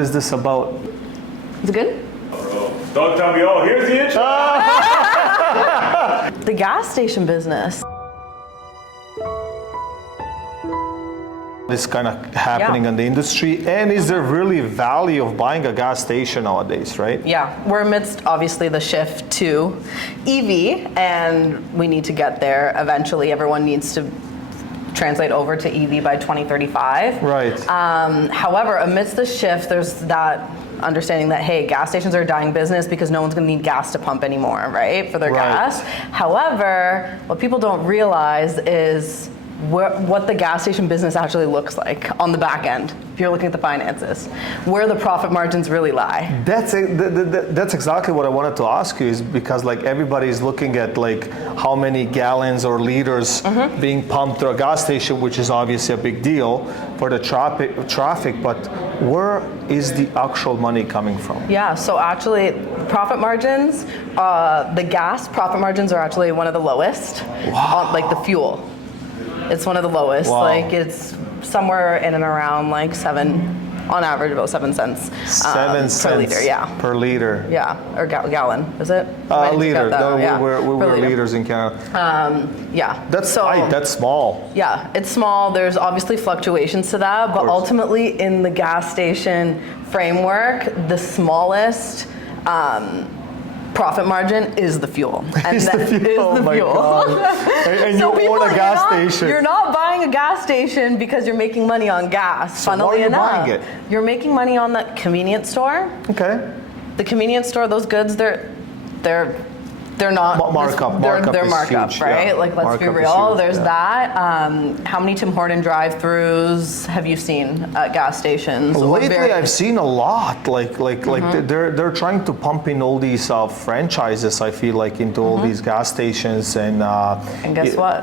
Is this about? Is it good? Don't tell me, oh, here's the intro. The gas station business. This kind of happening in the industry, and is there really value of buying a gas station nowadays, right? Yeah, we're amidst obviously the shift to EV, and we need to get there eventually. Everyone needs to translate over to EV by 2035. Right. However, amidst the shift, there's that understanding that, hey, gas stations are a dying business because no one's going to need gas to pump anymore, right, for their gas. However, what people don't realize is what the gas station business actually looks like on the back end. If you're looking at the finances, where the profit margins really lie. That's exactly what I wanted to ask you, is because like everybody's looking at like how many gallons or liters being pumped through a gas station, which is obviously a big deal for the traffic, but where is the actual money coming from? Yeah, so actually profit margins, the gas profit margins are actually one of the lowest, like the fuel. It's one of the lowest. Wow. Like it's somewhere in and around like on average about 7 cents. 7 cents per liter, yeah. Per liter. Yeah, or gallon, is it? Liter. No, we were liters in Canada. Yeah. That's that's small. Yeah, it's small. There's obviously fluctations to that, but ultimately in the gas station framework, the smallest profit margin is the fuel. And is the fuel. Is the fuel. God. And so you own a gas station. You're not buying a gas station because you're making money on gas. So Funnily enough, buying it? You're making money on that convenience store. Okay. The convenience store, those goods, they're not markup. They're is markup, huge, right? yeah. Like let's be real. There's that. How many Tim Horton drive-throughs have you seen at gas stations? Lately, I've seen a lot. Like they're trying to pump in all these franchises. I feel like into all these gas stations, and guess what?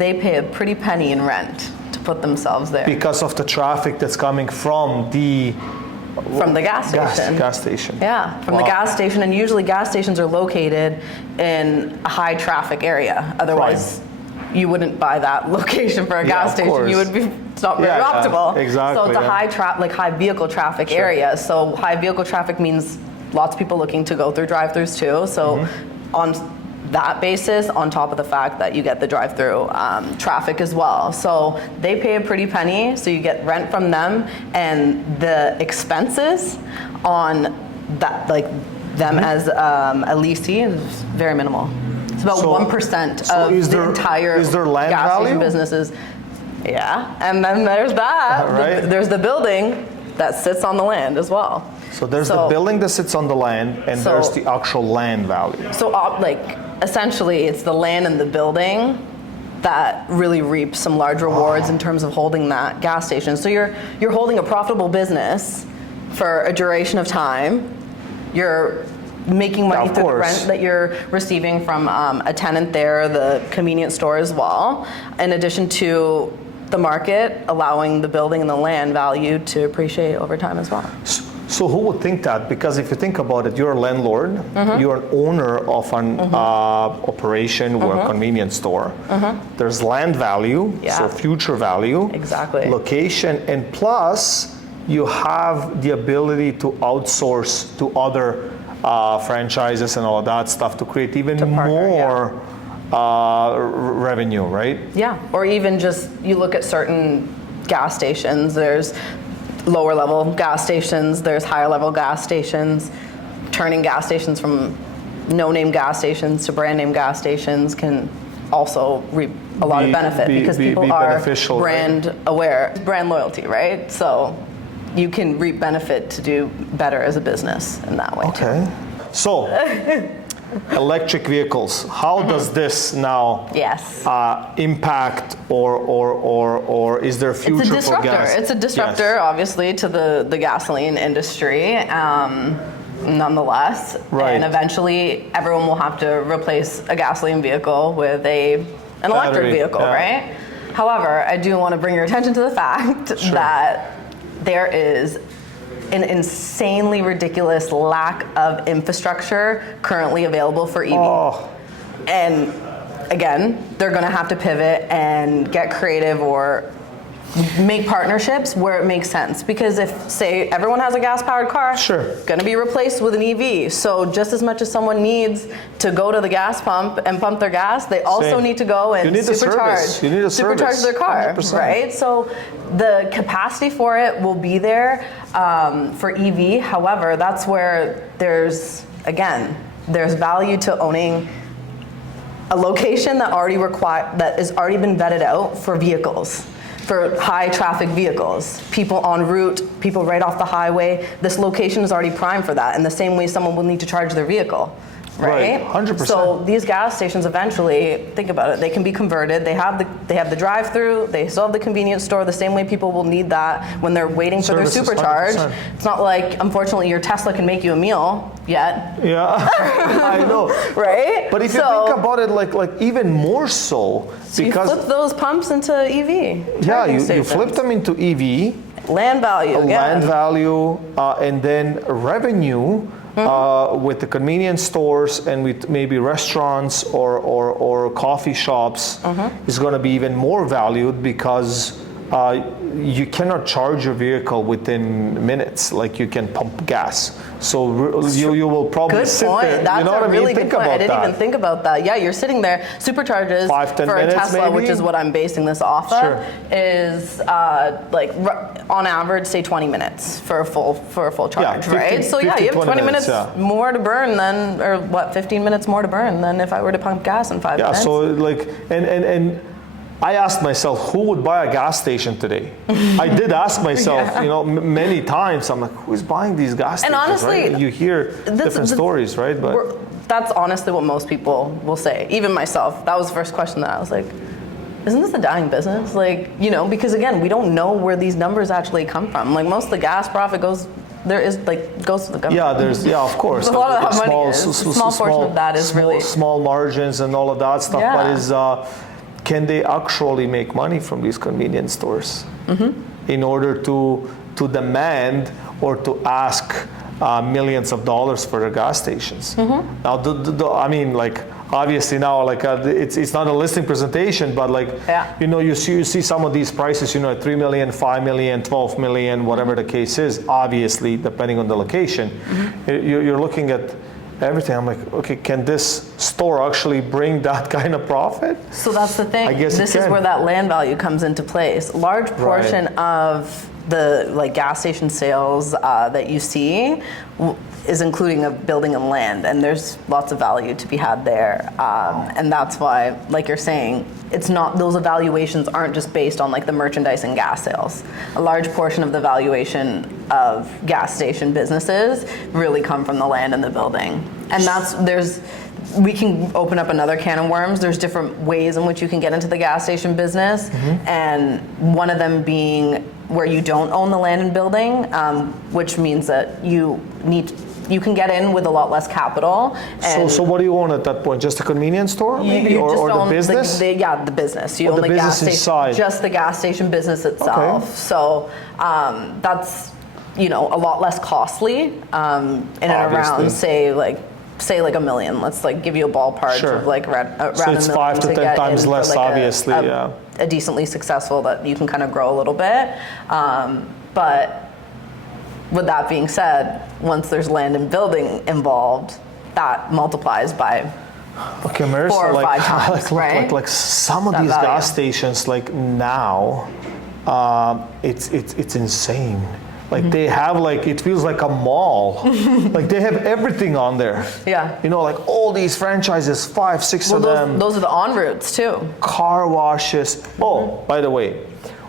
They pay a pretty penny in rent to put themselves there because of the traffic that's coming from the gas station. Gas station. Yeah, from the gas station, and usually gas stations are located in a high traffic area. Otherwise, you wouldn't buy that location for a gas station. Course. You would be, it's not very optimal. Exactly. So it's a high vehicle traffic area. So high vehicle traffic means lots of people looking to go through drive-thrus too. So on that basis, on top of the fact that you get the drive-through traffic as well. So they pay a pretty penny, so you get rent from them, and the expenses on that, like them as a leasing, is very minimal. It's about 1% of the entire gas station businesses. Yeah, and then there's that. Right. There's the building that sits on the land as well. So there's the building that sits on the land, and there's the actual land value. So essentially, it's the land and the building that really reap some large rewards in terms of holding that gas station. So you're holding a profitable business for a duration of time. You're making money through the rent that you're receiving from a tenant there, the convenience store as well, in addition to the market allowing the building and the land value to appreciate over time as well. So who would think that? Because if you think about it, you're a landlord, you're an owner of an operation or a convenience store. There's land value, so future value, location, and plus you have the ability to outsource to other franchises and all of that stuff to create even more revenue, right? Yeah, or even just you look at certain gas stations, there's lower level gas stations, there's higher level gas stations. Turning gas stations from no-name gas stations to brand name gas stations can also reap a lot of benefit because people are brand aware, brand loyalty, right? So you can reap benefit to do better as a business in that way too. So electric vehicles, how does this now impact or is there a future for gas? It's a disruptor, obviously, to the gasoline industry, nonetheless. And eventually, everyone will have to replace a gasoline vehicle with an electric vehicle, right? However, I do want to bring your attention to the fact that there is an insanely ridiculous lack of infrastructure currently available for EV. And again, they're going to have to pivot and get creative or make partnerships where it makes sense. Because if, say, everyone has a gas-powered car, Sure. going to be replaced with an EV. So just as much as someone needs to go to the gas pump and pump their gas, they also Same. need to go and You need a supercharge, service. You need a supercharge service. their car, 100%. right? So the capacity for it will be there for EV. However, that's where there's value to owning a location that has already been vetted out for vehicles, for high traffic vehicles, people en route, people right off the highway. This location is already primed for that, in the same way someone will need to charge their vehicle. Right, 100%. So these gas stations eventually, think about it, they can be converted. They have the drive-through. They still have the convenience store. The same way people will need that when they're waiting for Services, their supercharge. 100%. It's not like, unfortunately, your Tesla can make you a meal yet, Yeah, I know. right? But if you think about it, like even more so, so you because flip those pumps into EV. yeah, charging you stations. flip them into EV, Land value. land again. value, and then revenue. With the convenience stores and with maybe restaurants or coffee shops is going to be even more valued because you cannot charge your vehicle within minutes like you can pump gas. So you will probably Good sit point. there. That's You know what a I mean? really Think good point. about I didn't that. even think about that. Yeah, you're sitting there. Supercharges 5-10 for a minutes, Tesla, maybe? which is what I'm basing this off Sure. of, is on average, say 20 minutes for a full charge, 15 right? So yeah, 15, you have 20 minutes yeah. more to burn than, or what, 15 minutes more to burn than if I were to pump gas in 5 Yeah, minutes. so like, and I asked myself, who would buy a gas station today? I did ask myself, many times. I'm like, who's buying these gas stations? honestly, right? You hear different stories, right? But that's honestly what most people will say. Even myself, that was the first question that I was like, isn't this a dying business? Because again, we don't know where these numbers actually come from. Like most of the gas profit goes to the government. yeah, of course. A lot of that Like money is, a small portion of that is really small margins and all of that stuff. Yeah. But can they actually make money from these convenience stores in order to demand or to ask millions of dollars for their gas stations? Now, obviously now, it's not a listing presentation, but you see some of these prices, at 3 million, 5 million, 12 million, whatever the case is. Obviously, depending on the location, you're looking at everything. I'm like, okay, can this store actually bring that kind of profit? So that's the thing. I guess this is where that land value comes into place. A large portion of the gas station sales that you see is including a building and land, and there's lots of value to be had there. And that's why, like you're saying, it's not, those evaluations aren't just based on the merchandise and gas sales. A large portion of the valuation of gas station businesses really come from the land and the building. And we can open up another can of worms. There's different ways in which you can get into the gas station business, and one of them being where you don't own the land and building, which means that you can get in with a lot less capital. And so what do you own at that point? Just a convenience store, maybe, you just or own the business? the business. You Oh, own the the gas business station, inside. just the gas station business itself. Okay. So that's a lot less costly in and Obviously. around say $1 million. Let's give you a ballpark Sure. of around So it's 5 to 10 times less, obviously. A decently successful that you can kind of grow a little bit, but. With that being said, once there's land and building involved, that multiplies by Okay, Marissa, 4 or 5 times, right? like some of That these value. gas stations, now, it's insane. They have it feels like a mall. They have everything on there. Yeah. All these franchises, 5, 6 of them. Those are the en routes too. Car washes. Oh, by the way,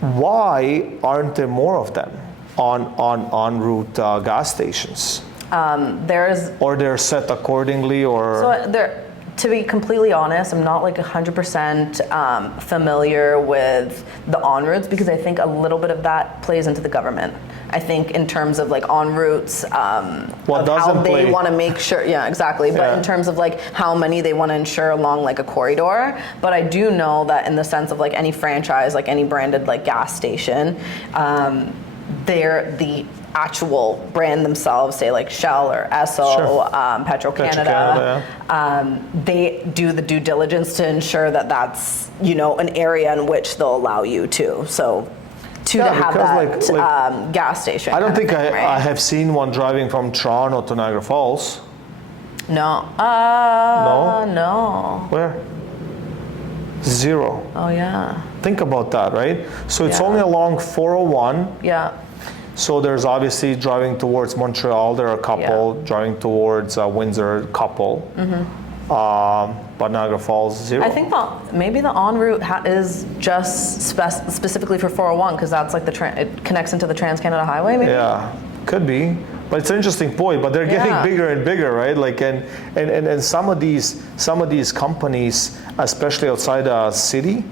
why aren't there more of them on route gas stations? Or they're set accordingly, or to be completely honest, I'm not 100% familiar with the en routes, because I think a little bit of that plays into the government. I think in terms of en routes, of how they want to make sure, yeah, exactly. But in terms of how many they want to insure along a corridor. But I do know that in the sense of any franchise, any branded gas station, they're the actual brand themselves, say Shell or Esso, Sure. Petro-Canada, they do the due diligence to ensure that that's an area in which they'll allow you to. So to Yeah, have because that gas station. I don't think right? I have seen one driving from Toronto to Niagara Falls. No. No? No. Where? Zero. Oh, yeah. Think about that, right? So it's Yeah. only along 401. Yeah. So there's obviously driving towards Montreal, there are a couple, driving towards Windsor, a couple. But Niagara Falls, zero. I think maybe the en route is just specifically for 401 because that's like it connects into the Trans-Canada Highway, maybe? Yeah, could be. But it's an interesting point. But they're getting bigger and bigger, right? Like and some of these companies, especially outside the city,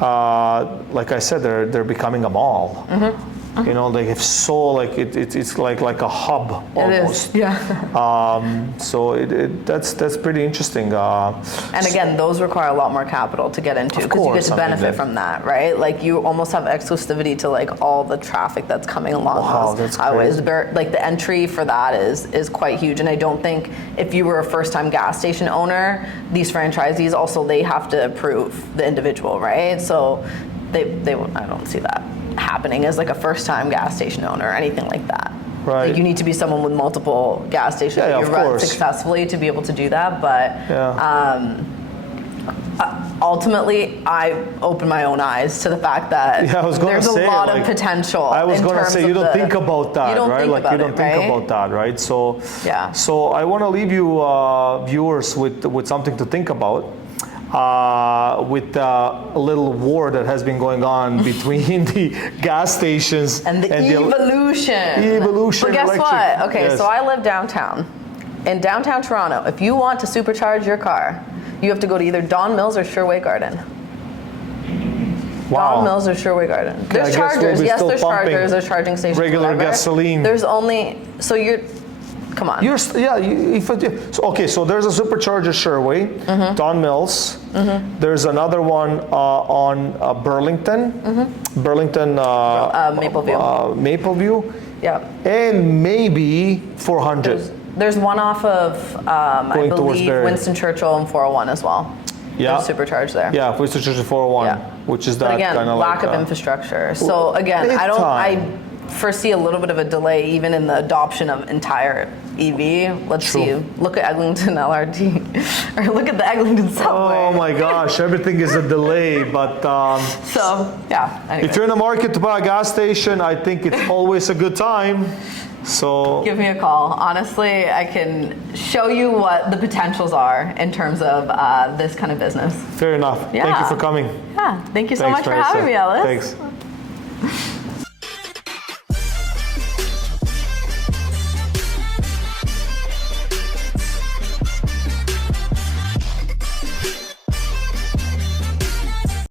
like I said, they're becoming a mall. You know, they have it's like a hub almost. It is, yeah. So that's pretty interesting. And again, those require a lot more capital to get into because you get to benefit from that, right? Like you almost have exclusivity to like all the traffic that's coming along those highways. Like the entry for that is quite huge. And I don't think if you were a first-time gas station owner, these franchisees also they have to approve the individual, right? So they I don't see that happening as like a first-time gas station owner or anything like that. Right. Like you need to be someone with multiple gas stations that you run successfully to be able to do that. But ultimately, I opened my own eyes to the fact that there's a lot of potential. I was going to say you don't think about that, right? Like you don't think about that, right? So So I want to leave you viewers with something to think about. With a little war that has been going on between the gas stations and the evolution. But guess what? Okay, so I live downtown. In downtown Toronto, if you want to supercharge your car, you have to go to either Don Mills or Sherway Garden. Wow. Don Mills or Sherway Garden. There's chargers. Yes, there's chargers. There's charging stations. Regular gasoline. There's only come on. So there's a supercharger Sherway, Don Mills. There's another one on Burlington, Mapleview. Yeah. And maybe 400. There's one off of I believe Winston Churchill and 401 as well. Yeah. There's supercharge there. Yeah, Winston Churchill 401, which is that kind of lack of infrastructure. So again, I foresee a little bit of a delay even in the adoption of entire EV. Let's see. Look at Eglinton LRT, or look at the Eglinton subway. Oh my gosh, everything is a delay. But anyway. If you're in the market to buy a gas station, I think it's always a good time. So give me a call. Honestly, I can show you what the potentials are in terms of this kind of business. Fair enough. Yeah. Thank you for coming. Yeah. Thank you so much for having me, Ellis. Thanks.